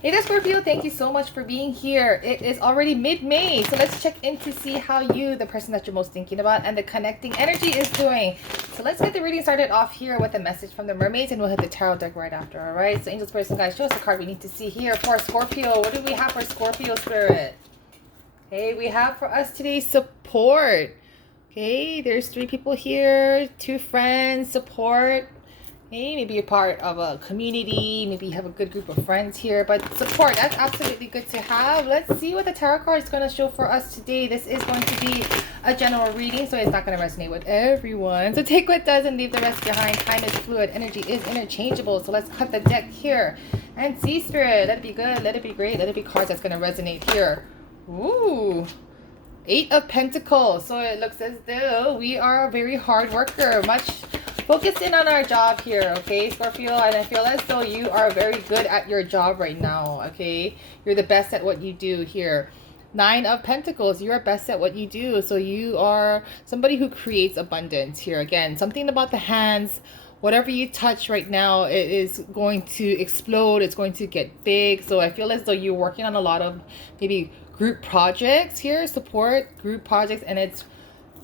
Hey there, Scorpio. Thank you so much for being here. It is already mid-May, so let's check in to see how you, the person that you're most thinking about, and the connecting energy is doing. So let's get the reading started off here with a message from the Mermaids, and we'll hit the tarot deck right after, all right? So angels, person, guys, show us the card we need to see here for Scorpio. What do we have for Scorpio spirit? Okay, we have for us today support. Okay, there's 3 people here, 2 friends, support. Okay, maybe you're part of a community, maybe you have a good group of friends here, but support, that's absolutely good to have. Let's see what the tarot card is going to show for us today. This is going to be a general reading, so it's not going to resonate with everyone. So take what does and leave the rest behind. Time is fluid, energy is interchangeable. So let's cut the deck here and see, Spirit. Let it be good, let it be great, let it be cards that's going to resonate here. Ooh. 8 of Pentacles. So it looks as though we are a very hard worker, much focused in on our job here, okay, Scorpio? And I feel as though you are very good at your job right now, okay? You're the best at what you do here. 9 of Pentacles, you're best at what you do. So you are somebody who creates abundance here. Again, something about the hands. Whatever you touch right now, it is going to explode. It's going to get big. So I feel as though you're working on a lot of maybe group projects here, support group projects, and it's,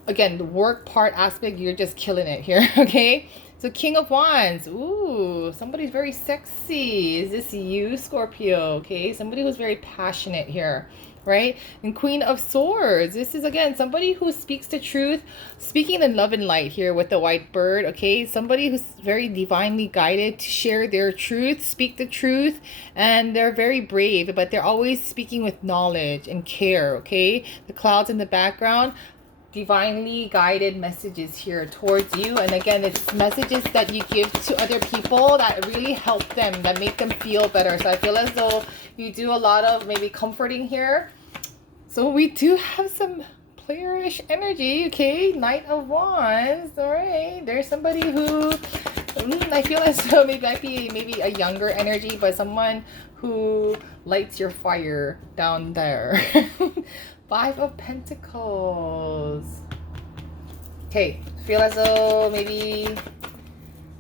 again, the work part aspect, you're just killing it here, okay? So King of Wands, ooh, somebody's very sexy. Is this you, Scorpio? Okay, somebody who's very passionate here, right? And Queen of Swords, this is, again, somebody who speaks the truth, speaking in love and light here with the white bird, okay? Somebody who's very divinely guided to share their truth, speak the truth, and they're very brave, but they're always speaking with knowledge and care, okay? The clouds in the background, divinely guided messages here towards you. And again, it's messages that you give to other people that really help them, that make them feel better. So I feel as though you do a lot of maybe comforting here. So we do have some playerish energy, okay? Knight of Wands, all right. There's somebody who I feel as though maybe might be maybe a younger energy, but someone who lights your fire down there. 5 of Pentacles. Okay, feel as though maybe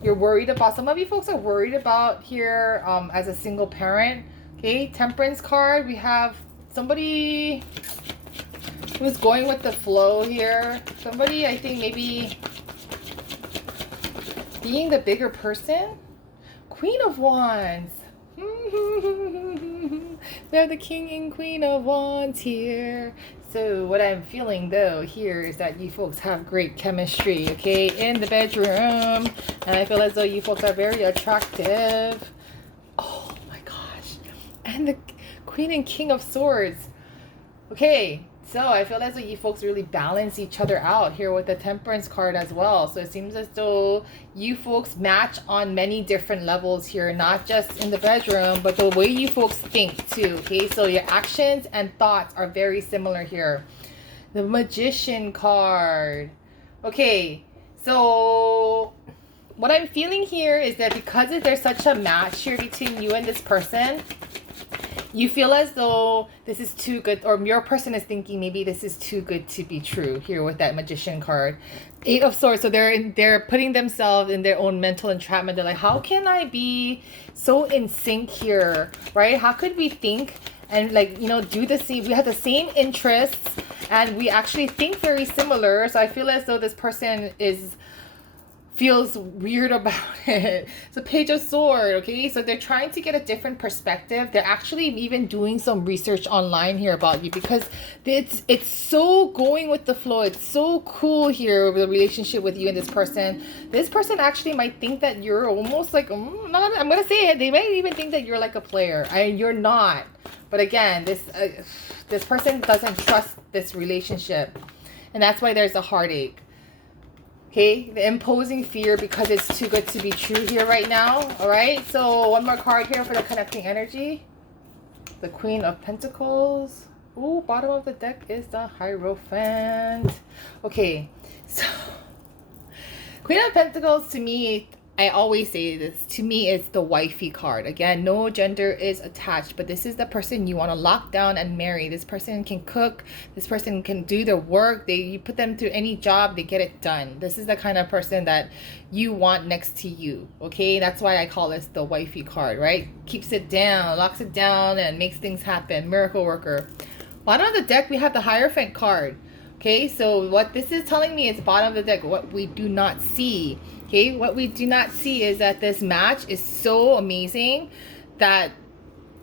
you're worried about, some of you folks are worried about here as a single parent. Okay, Temperance card. We have somebody who's going with the flow here. Somebody, I think, maybe being the bigger person. Queen of Wands. They're the King and Queen of Wands here. So what I'm feeling though here is that you folks have great chemistry, okay, in the bedroom. And I feel as though you folks are very attractive. Oh my gosh. And the Queen and King of Swords. Okay, so I feel as though you folks really balance each other out here with the Temperance card as well. So it seems as though you folks match on many different levels here, not just in the bedroom, but the way you folks think too, okay? So your actions and thoughts are very similar here. The Magician card. Okay, so what I'm feeling here is that because there's such a match here between you and this person, you feel as though this is too good, or your person is thinking maybe this is too good to be true here with that Magician card. 8 of Swords, so they're putting themselves in their own mental entrapment. They're like, how can I be so in sync here, right? How could we think and, like, you know, do the same? We have the same interests and we actually think very similar. So I feel as though this person feels weird about it. So Page of Sword, okay? So they're trying to get a different perspective. They're actually even doing some research online here about you because it's so going with the flow. It's so cool here with the relationship with you and this person. This person actually might think that you're almost like, I'm gonna say it, they might even think that you're like a player. You're not. But again, this person doesn't trust this relationship. And that's why there's a heartache. Okay, the imposing fear because it's too good to be true here right now. All right, so one more card here for the connecting energy. The Queen of Pentacles. Ooh, bottom of the deck is the Hierophant. Okay, so Queen of Pentacles to me, I always say this, to me, it's the wifey card. Again, no gender is attached, but this is the person you want to lock down and marry. This person can cook. This person can do the work. You put them through any job, they get it done. This is the kind of person that you want next to you, okay? That's why I call this the wifey card, right? Keeps it down, locks it down, and makes things happen. Miracle worker. Bottom of the deck, we have the Hierophant card. Okay, so what this is telling me is bottom of the deck, what we do not see. Okay, what we do not see is that this match is so amazing that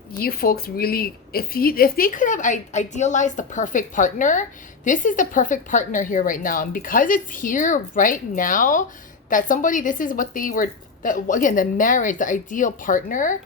you folks really, if they could have idealized the perfect partner, this is the perfect partner here right now. And because it's here right now, that somebody, this is what they were, that again, the marriage, the ideal partner.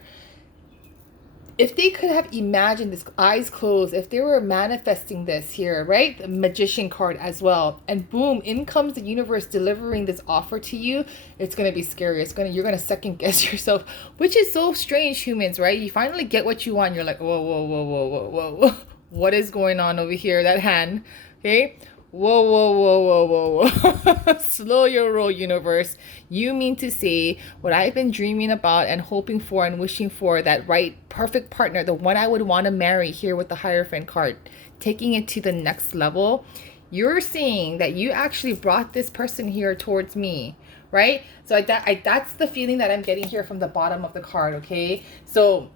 If they could have imagined this, eyes closed, if they were manifesting this here, right? The Magician card as well. And boom, in comes the universe delivering this offer to you. It's going to be scary. You're going to second guess yourself, which is so strange, humans, right? You finally get what you want. You're like, whoa, whoa, whoa, whoa, whoa, whoa, whoa. What is going on over here? That hand, okay? Whoa, whoa, whoa, whoa, whoa, whoa. Slow your roll, universe. You mean to say what I've been dreaming about and hoping for and wishing for, that right perfect partner, the one I would want to marry here with the Hierophant card, taking it to the next level. You're saying that you actually brought this person here towards me, right? So that's the feeling that I'm getting here from the bottom of the card, okay? So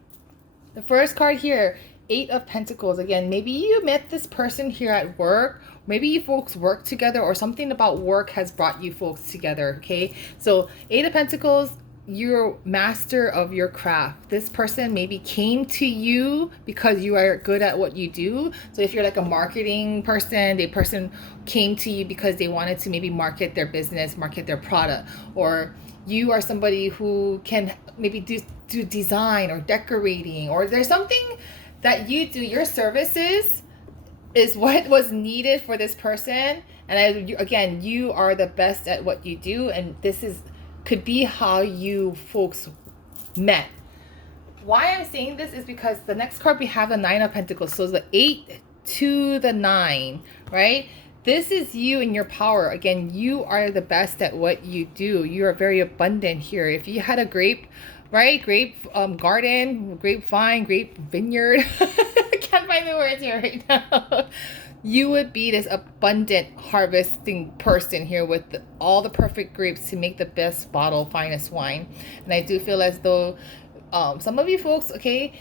the first card here, 8 of Pentacles. Again, maybe you met this person here at work. Maybe you folks work together, or something about work has brought you folks together, okay? So 8 of Pentacles, you're master of your craft. This person maybe came to you because you are good at what you do. So if you're like a marketing person, the person came to you because they wanted to maybe market their business, market their product. Or you are somebody who can maybe do design or decorating, or there's something that you do, your services is what was needed for this person. And again, you are the best at what you do, and this could be how you folks met. Why I'm saying this is because the next card we have the 9 of Pentacles. So the 8 to the 9, right? This is you and your power. Again, you are the best at what you do. You are very abundant here. If you had a grape garden, grapevine, grape vineyard, I can't find the words here right now. You would be this abundant harvesting person here with all the perfect grapes to make the best bottle, finest wine. And I do feel as though some of you folks, okay,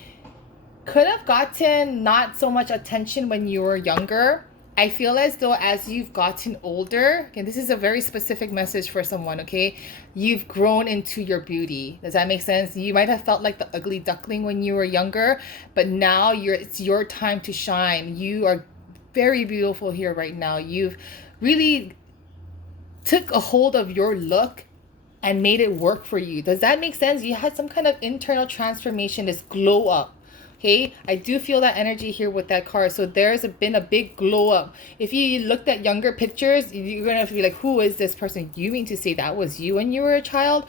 could have gotten not so much attention when you were younger. I feel as though as you've gotten older, and this is a very specific message for someone, okay? You've grown into your beauty. Does that make sense? You might have felt like the ugly duckling when you were younger, but now it's your time to shine. You are very beautiful here right now. You've really took a hold of your look and made it work for you. Does that make sense? You had some kind of internal transformation, this glow up. Okay, I do feel that energy here with that card. So there's been a big glow up. If you looked at younger pictures, you're going to have to be like, who is this person? You mean to say that was you when you were a child?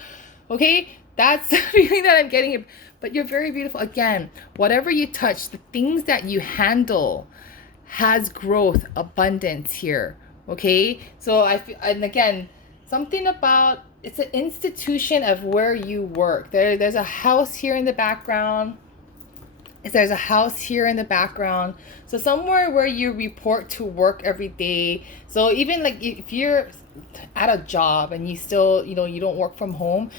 Okay, that's the feeling that I'm getting. But you're very beautiful. Again, whatever you touch, the things that you handle has growth, abundance here. Okay, so I feel, and again, something about, it's an institution of where you work. There's a house here in the background. There's a house here in the background. So somewhere where you report to work every day. So even like if you're at a job and you still, you don't work from home,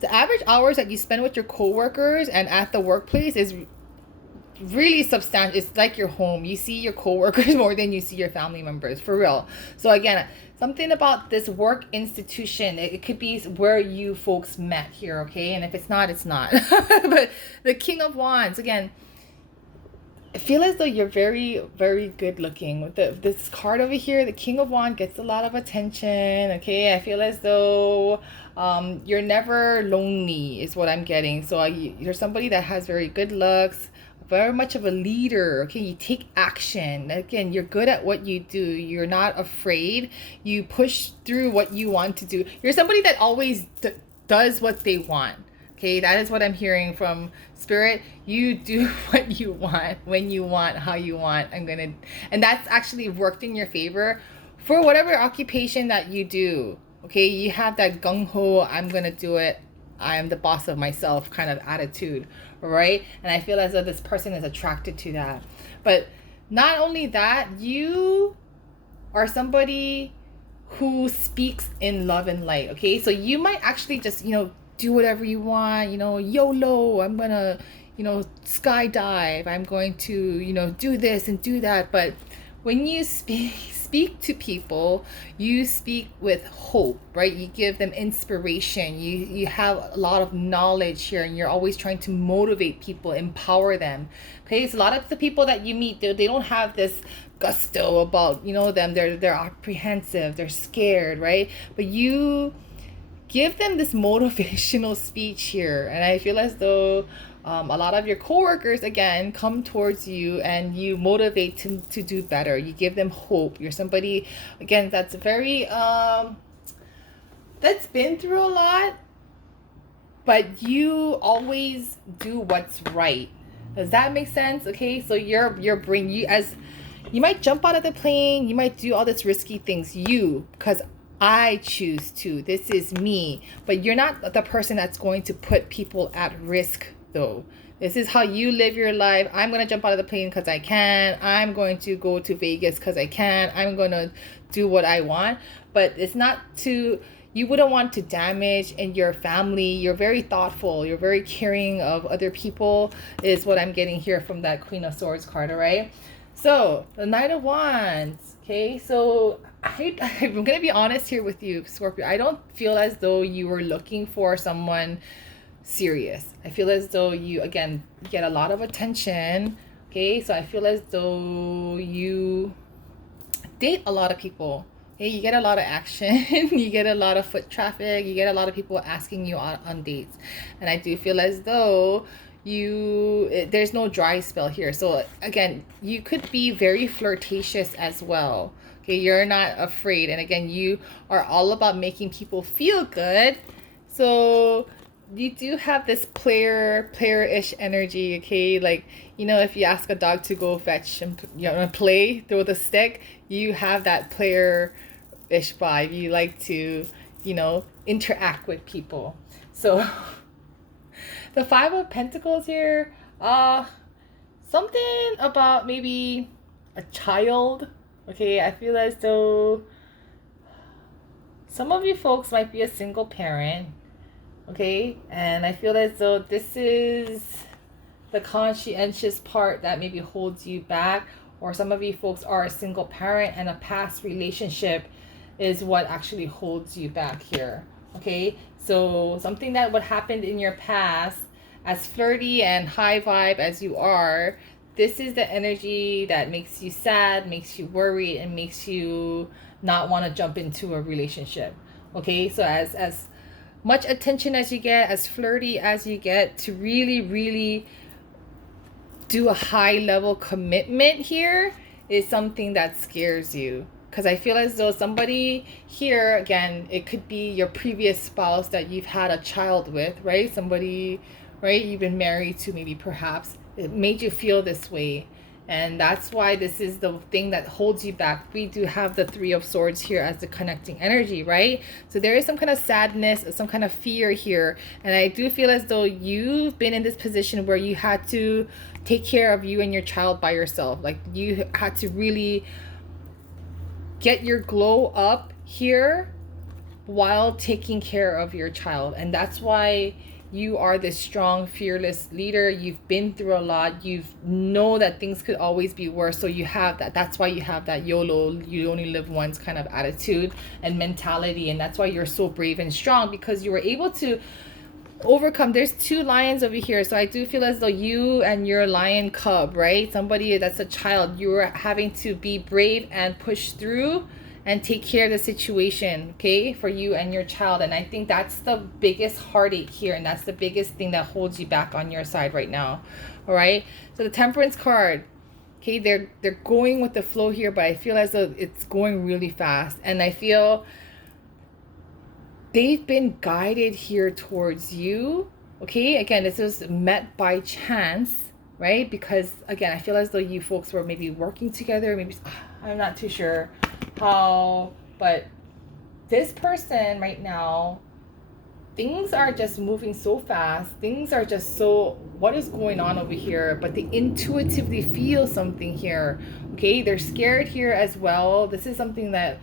the average hours that you spend with your coworkers and at the workplace is really substantial. It's like your home. You see your coworkers more than you see your family members, for real. So again, something about this work institution, it could be where you folks met here, okay? And if it's not, it's not. But the King of Wands, again, I feel as though you're very, very good looking. With this card over here, the King of Wands gets a lot of attention, okay? I feel as though you're never lonely is what I'm getting. So you're somebody that has very good looks, very much of a leader, okay? You take action. Again, you're good at what you do. You're not afraid. You push through what you want to do. You're somebody that always does what they want, okay? That is what I'm hearing from Spirit. You do what you want, when you want, how you want. And that's actually worked in your favor for whatever occupation that you do. Okay, you have that gung-ho, I'm gonna do it, I'm the boss of myself kind of attitude, right? And I feel as though this person is attracted to that. But not only that, you are somebody who speaks in love and light. Okay, so you might actually just, do whatever you want, YOLO, I'm gonna, skydive, I'm going to, do this and do that. But when you speak to people, you speak with hope, right? You give them inspiration. You have a lot of knowledge here, and you're always trying to motivate people, empower them. Okay, so a lot of the people that you meet, they don't have this gusto about them. They're apprehensive, they're scared, right? But you give them this motivational speech here, and I feel as though a lot of your coworkers again come towards you and you motivate them to do better. You give them hope. You're somebody again that's very that's been through a lot, but you always do what's right. Does that make sense? Okay, so your brain, you might jump out of the plane, you might do all this risky things, because I choose to. This is me. But you're not the person that's going to put people at risk, though. This is how you live your life. I'm going to jump out of the plane because I can. I'm going to go to Vegas because I can. I'm going to do what I want. But it's not you wouldn't want to damage in your family. You're very thoughtful. You're very caring of other people, is what I'm getting here from that Queen of Swords card, all right? So, the Knight of Wands. Okay, so I'm going to be honest here with you, Scorpio. I don't feel as though you were looking for someone serious. I feel as though you, again, get a lot of attention. Okay, so I feel as though you date a lot of people. Okay, you get a lot of action. You get a lot of foot traffic. You get a lot of people asking you on dates. And I do feel as though there's no dry spell here. So again, you could be very flirtatious as well. Okay, you're not afraid, and again, you are all about making people feel good. So you do have this player-ish energy. Okay, like if you ask a dog to go fetch and play throw the stick, you have that player-ish vibe. You like to interact with people. So the Five of Pentacles here, something about maybe a child. Okay, I feel as though some of you folks might be a single parent. Okay, and I feel as though this is the conscientious part that maybe holds you back, or some of you folks are a single parent and a past relationship is what actually holds you back here. Okay, so something that would happen in your past, as flirty and high vibe as you are, this is the energy that makes you sad, makes you worried, and makes you not want to jump into a relationship. Okay, so as much attention as you get, as flirty as you get, to really, really do a high level commitment here is something that scares you. Because I feel as though somebody here, again, it could be your previous spouse that you've had a child with, right? Somebody, right, you've been married to, maybe perhaps. It made you feel this way. And that's why this is the thing that holds you back. We do have the Three of Swords here as the connecting energy, right? So there is some kind of sadness, some kind of fear here. And I do feel as though you've been in this position where you had to take care of you and your child by yourself. Like you had to really get your glow up here while taking care of your child. And that's why you are this strong, fearless leader. You've been through a lot. You know that things could always be worse. So you have that. That's why you have that YOLO, you only live once kind of attitude and mentality. And that's why you're so brave and strong, because you were able to overcome. There's two lions over here. So I do feel as though you and your lion cub, right? Somebody that's a child, you were having to be brave and push through and take care of the situation, okay, for you and your child. And I think that's the biggest heartache here, and that's the biggest thing that holds you back on your side right now. All right, so the Temperance card, okay, they're going with the flow here, but I feel as though it's going really fast, and I feel they've been guided here towards you. Okay, again, this was met by chance, right? Because again, I feel as though you folks were maybe working together, maybe I'm not too sure how, but this person right now, things are just moving so fast. Things are just so, what is going on over here? But they intuitively feel something here. Okay, they're scared here as well. This is something that,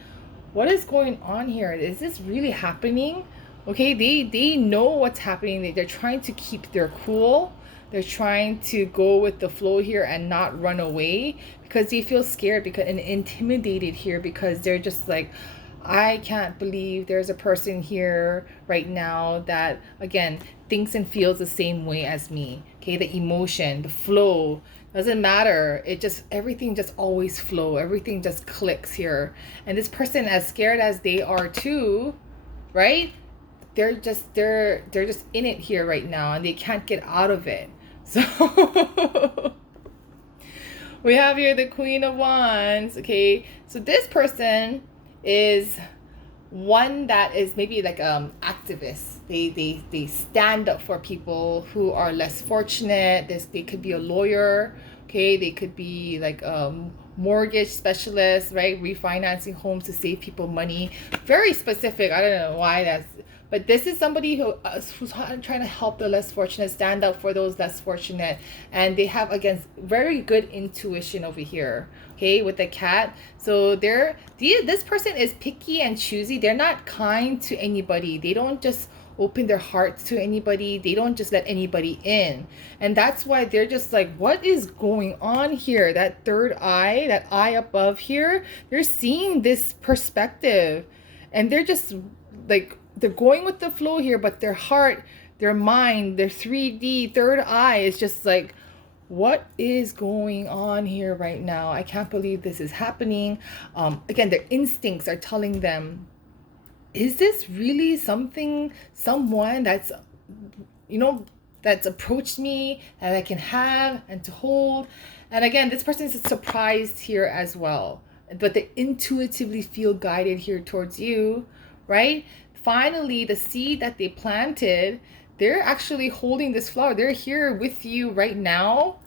what is going on here? Is this really happening? Okay, they know what's happening. They're trying to keep their cool. They're trying to go with the flow here and not run away because they feel scared and intimidated here, because they're just like, I can't believe there's a person here right now that, again, thinks and feels the same way as me. Okay, the emotion, the flow, doesn't matter. It just, everything just always flow. Everything just clicks here. And this person, as scared as they are too, right? They're just in it here right now, and they can't get out of it. So we have here the Queen of Wands. Okay, so this person is one that is maybe like activists. They stand up for people who are less fortunate. They could be a lawyer. Okay, they could be like mortgage specialist, right? Refinancing homes to save people money. Very specific. I don't know why that's, but this is somebody who's trying to help the less fortunate, stand up for those less fortunate. And they have, again, very good intuition over here, okay, with the cat. So this person is picky and choosy. They're not kind to anybody. They don't just open their hearts to anybody. They don't just let anybody in. And that's why they're just like, what is going on here? That third eye, that eye above here, they're seeing this perspective. And they're just like, they're going with the flow here, but their heart, their mind, their 3D third eye is just like, what is going on here right now? I can't believe this is happening. Again, their instincts are telling them, is this really someone that's, that's approached me that I can have and to hold? And again, this person is surprised here as well, but they intuitively feel guided here towards you, right? Finally, the seed that they planted, they're actually holding this flower. They're here with you right now,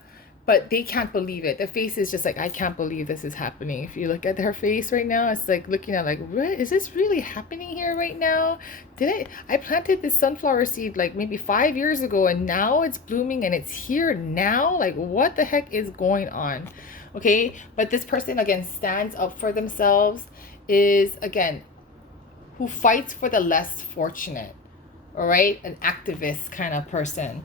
but they can't believe it. The face is just like, I can't believe this is happening. If you look at her face right now, it's like looking at like, what is this really happening here right now? I planted this sunflower seed like maybe 5 years ago, and now it's blooming and it's here now. Like, what the heck is going on? Okay, but this person, again, stands up for themselves, is, again, who fights for the less fortunate, all right? An activist kind of person.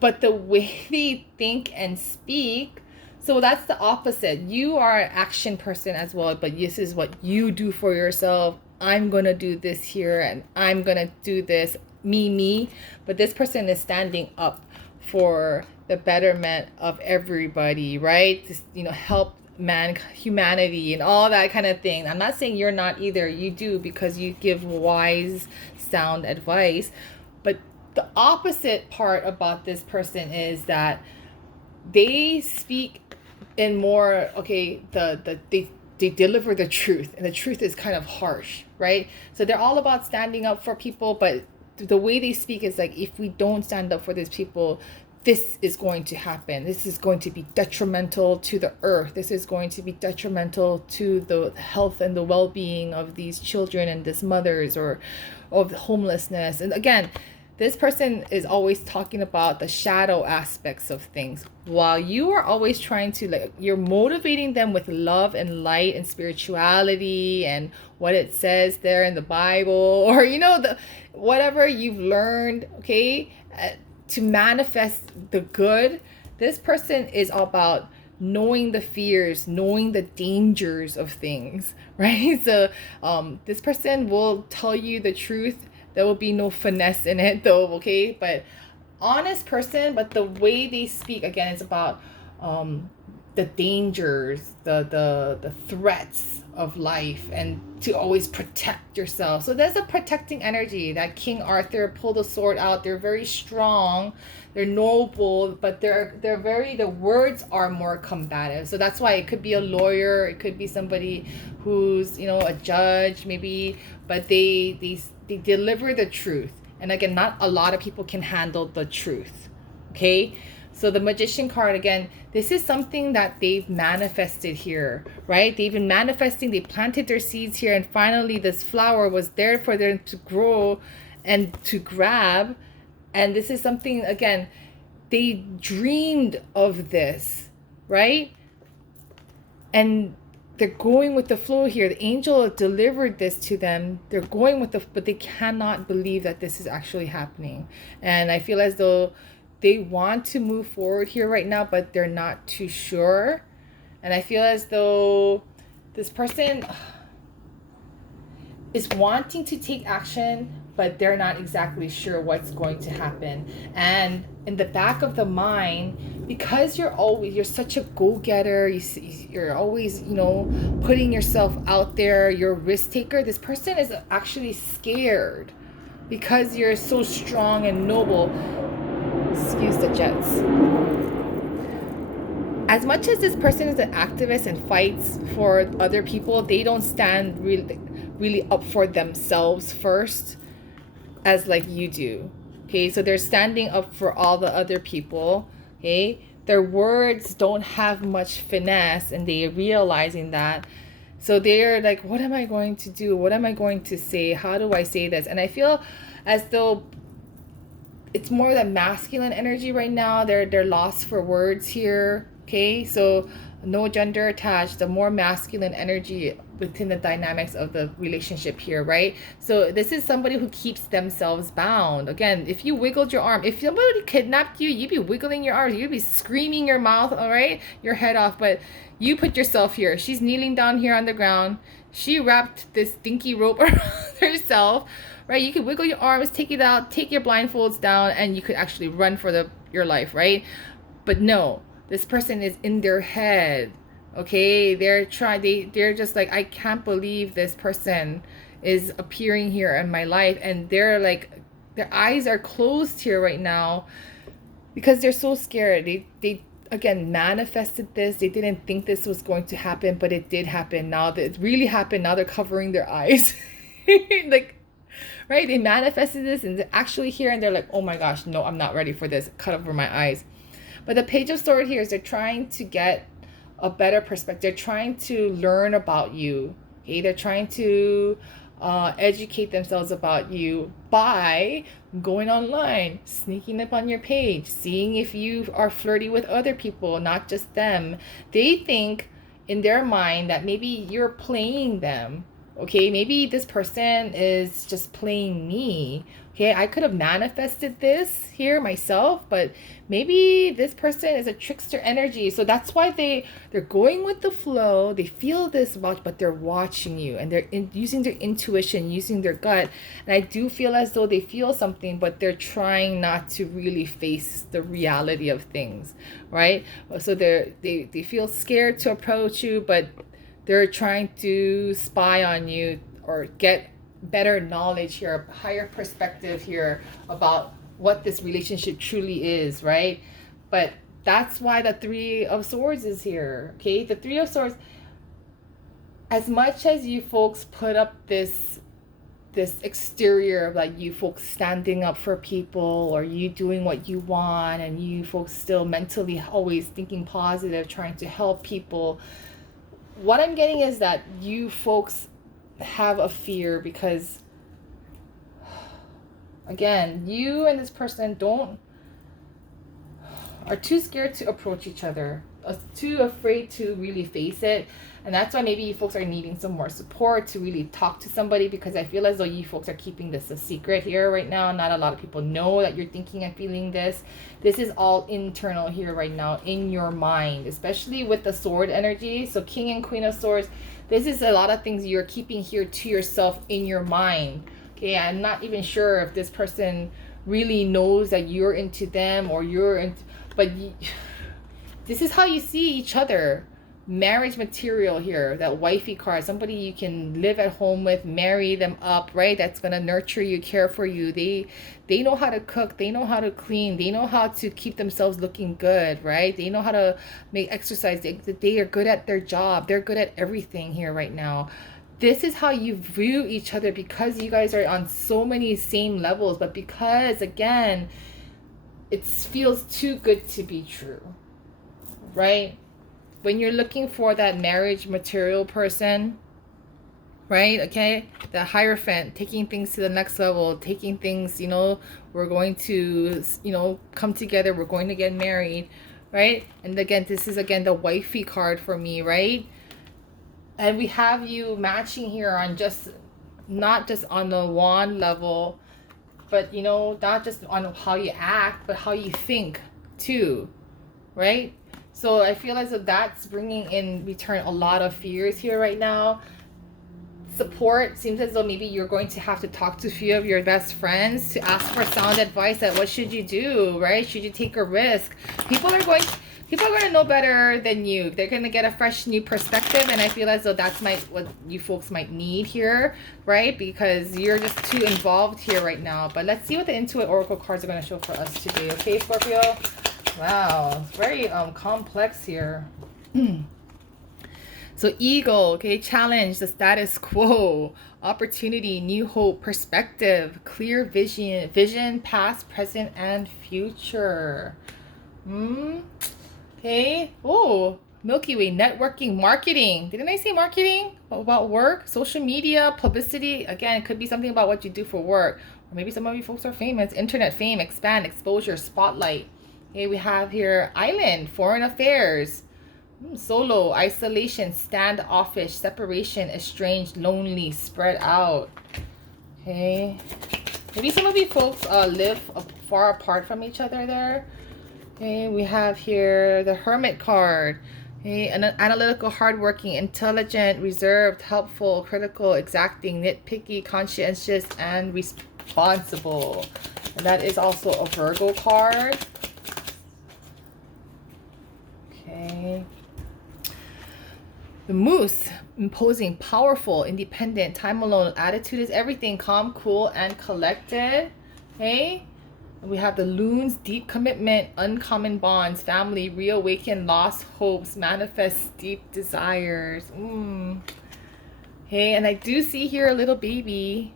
But the way they think and speak, so that's the opposite. You are an action person as well, but this is what you do for yourself. I'm going to do this here, and I'm going to do this, me. But this person is standing up for the betterment of everybody, right? To, help humanity and all that kind of thing. I'm not saying you're not either. You do, because you give wise, sound advice. But the opposite part about this person is that they speak in more, okay, they deliver the truth, and the truth is kind of harsh, right? So they're all about standing up for people, but the way they speak is like, if we don't stand up for these people, this is going to happen. This is going to be detrimental to the earth. This is going to be detrimental to the health and the well-being of these children and these mothers, or of homelessness. And again, this person is always talking about the shadow aspects of things, while you are always trying to, you're motivating them with love and light and spirituality and what it says there in the Bible, or, whatever you've learned, okay, to manifest the good. This person is all about knowing the fears, knowing the dangers of things, right? So this person will tell you the truth. There will be no finesse in it though, okay? But honest person, but the way they speak, again, is about the dangers, the threats of life, and to always protect yourself. So there's a protecting energy. That King Arthur pulled a sword out. They're very strong, they're noble, but their words are more combative. So that's why it could be a lawyer, it could be somebody who's a judge maybe, but they deliver the truth. And again, not a lot of people can handle the truth, okay? So the Magician card, again, this is something that they've manifested here, right? They've been manifesting, they planted their seeds here, and finally this flower was there for them to grow and to grab. And this is something, again, they dreamed of this, right? And they're going with the flow here. The angel delivered this to them. They're going with but they cannot believe that this is actually happening. And I feel as though they want to move forward here right now, but they're not too sure. And I feel as though this person is wanting to take action, but they're not exactly sure what's going to happen. And in the back of the mind, because you're such a go-getter, you're always, you know, putting yourself out there, you're a risk taker, this person is actually scared because you're so strong and noble. Excuse the jets. As much as this person is an activist and fights for other people, they don't stand really up for themselves first, as like you do. Okay, so they're standing up for all the other people. Okay, their words don't have much finesse, and they're realizing that. So they're like, what am I going to do? What am I going to say? How do I say this? And I feel as though it's more the masculine energy right now. They're lost for words here. Okay, so no gender attached, the more masculine energy within the dynamics of the relationship here, right? So this is somebody who keeps themselves bound. Again, if you wiggled your arm, if somebody kidnapped you, you'd be wiggling your arms, you'd be screaming your mouth, all right, your head off, but you put yourself here. She's kneeling down here on the ground. She wrapped this dinky rope around herself, right? You could wiggle your arms, take it out, take your blindfolds down, and you could actually run for your life, right? But no, this person is in their head. Okay, they're just like, I can't believe this person is appearing here in my life, and they're like, their eyes are closed here right now because they're so scared. They again manifested this. They didn't think this was going to happen, but it did happen. Now that it really happened, now they're covering their eyes. Like, right, they manifested this and they're actually here, and they're like, oh my gosh, no, I'm not ready for this. Cut over my eyes. But the Page of Swords here is they're trying to get a better perspective. They're trying to learn about you. Okay, they're trying to educate themselves about you by going online, sneaking up on your page, seeing if you are flirty with other people, not just them. They think in their mind that maybe you're playing them. Okay, maybe this person is just playing me. Okay, I could have manifested this here myself, but maybe this person is a trickster energy. So that's why they're going with the flow. They feel this much, but they're watching you, and they're using their intuition, using their gut. And I do feel as though they feel something, but they're trying not to really face the reality of things, right? So they feel scared to approach you, but they're trying to spy on you or get better knowledge here, a higher perspective here about what this relationship truly is, right? But that's why the Three of Swords is here. Okay, the Three of Swords, as much as you folks put up this exterior of like you folks standing up for people or you doing what you want, and you folks still mentally always thinking positive, trying to help people, what I'm getting is that you folks have a fear because, again, you and this person are too scared to approach each other, too afraid to really face it. And that's why maybe you folks are needing some more support to really talk to somebody, because I feel as though you folks are keeping this a secret here right now. Not a lot of people know that you're thinking and feeling this. This is all internal here right now in your mind, especially with the sword energy. So King and Queen of Swords, this is a lot of things you're keeping here to yourself in your mind. Okay, I'm not even sure if this person really knows that you're into them or you're into, but this is how you see each other. Marriage material here, that wifey card, somebody you can live at home with, marry them up, right? That's gonna nurture you, care for you. They know how to cook, they know how to clean, they know how to keep themselves looking good, right? They know how to make exercise. They are good at their job, they're good at everything here right now. This is how you view each other, because you guys are on so many same levels, but because, again, it feels too good to be true, right? When you're looking for that marriage material person, right? Okay, the Hierophant, taking things to the next level, taking things, you know, we're going to, you know, come together, we're going to get married, right? And again, this is again the wifey card for me, right? And we have you matching here on just, not just on the wand level, but, you know, not just on how you act, but how you think too, right? So I feel as though that's bringing in return a lot of fears here right now. Support, seems as though maybe you're going to have to talk to a few of your best friends to ask for sound advice that what should you do, right? Should you take a risk? People are going to know better than you. They're going to get a fresh new perspective, and I feel as though that's what you folks might need here, right? Because you're just too involved here right now. But let's see what the Intuit Oracle cards are going to show for us today, okay, Scorpio? Wow, it's very complex here. So ego, okay, challenge the status quo, opportunity, new hope, perspective, clear vision, past, present, and future. Okay. Oh, Milky Way, networking, marketing. Didn't I say marketing? About work, social media, publicity. Again, it could be something about what you do for work. Or maybe some of you folks are famous. Internet fame, expand, exposure, spotlight. Okay, we have here island, foreign affairs. Solo, isolation, standoffish, separation, estranged, lonely, spread out. Okay. Maybe some of you folks live far apart from each other there. Okay, we have here the Hermit card. Okay, analytical, hardworking, intelligent, reserved, helpful, critical, exacting, nitpicky, conscientious, and responsible. And that is also a Virgo card. Okay. The Moose, imposing, powerful, independent, time alone, attitude is everything, calm, cool, and collected. Okay. We have the Loons, deep commitment, uncommon bonds, family, reawaken, lost hopes, manifest deep desires. Okay, and I do see here a little baby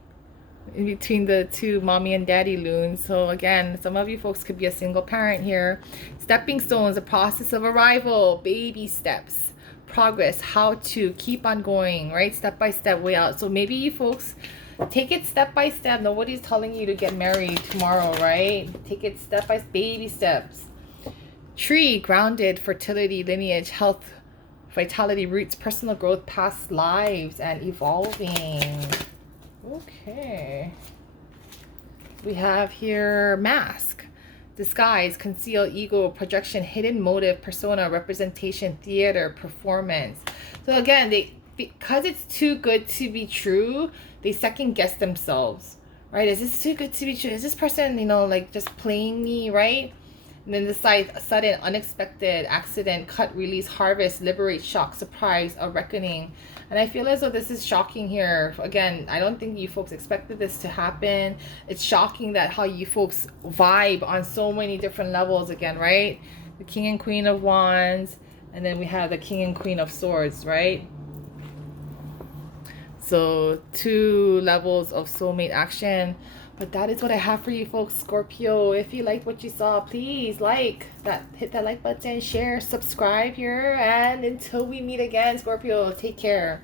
in between the two mommy and daddy loons. So again, some of you folks could be a single parent here. Stepping stones, a process of arrival, baby steps, progress, how to keep on going, right? Step by step, way out. So maybe you folks take it step by step. Nobody's telling you to get married tomorrow, right? Take it step by baby steps. Tree, grounded, fertility, lineage, health, vitality, roots, personal growth, past lives, and evolving. Okay. We have here mask, disguise, conceal, ego, projection, hidden motive, persona, representation, theater, performance. So again, because it's too good to be true, they second guess themselves, right? Is this too good to be true? Is this person, you know, like just playing me, right? And then decide, sudden, unexpected, accident, cut, release, harvest, liberate, shock, surprise, a reckoning. And I feel as though this is shocking here. Again, I don't think you folks expected this to happen. It's shocking that how you folks vibe on so many different levels again, right? The King and Queen of Wands, and then we have the King and Queen of Swords, right? So 2 levels of soulmate action. But that is what I have for you folks, Scorpio. If you liked what you saw, please hit that like button, share, subscribe here, and until we meet again, Scorpio, take care.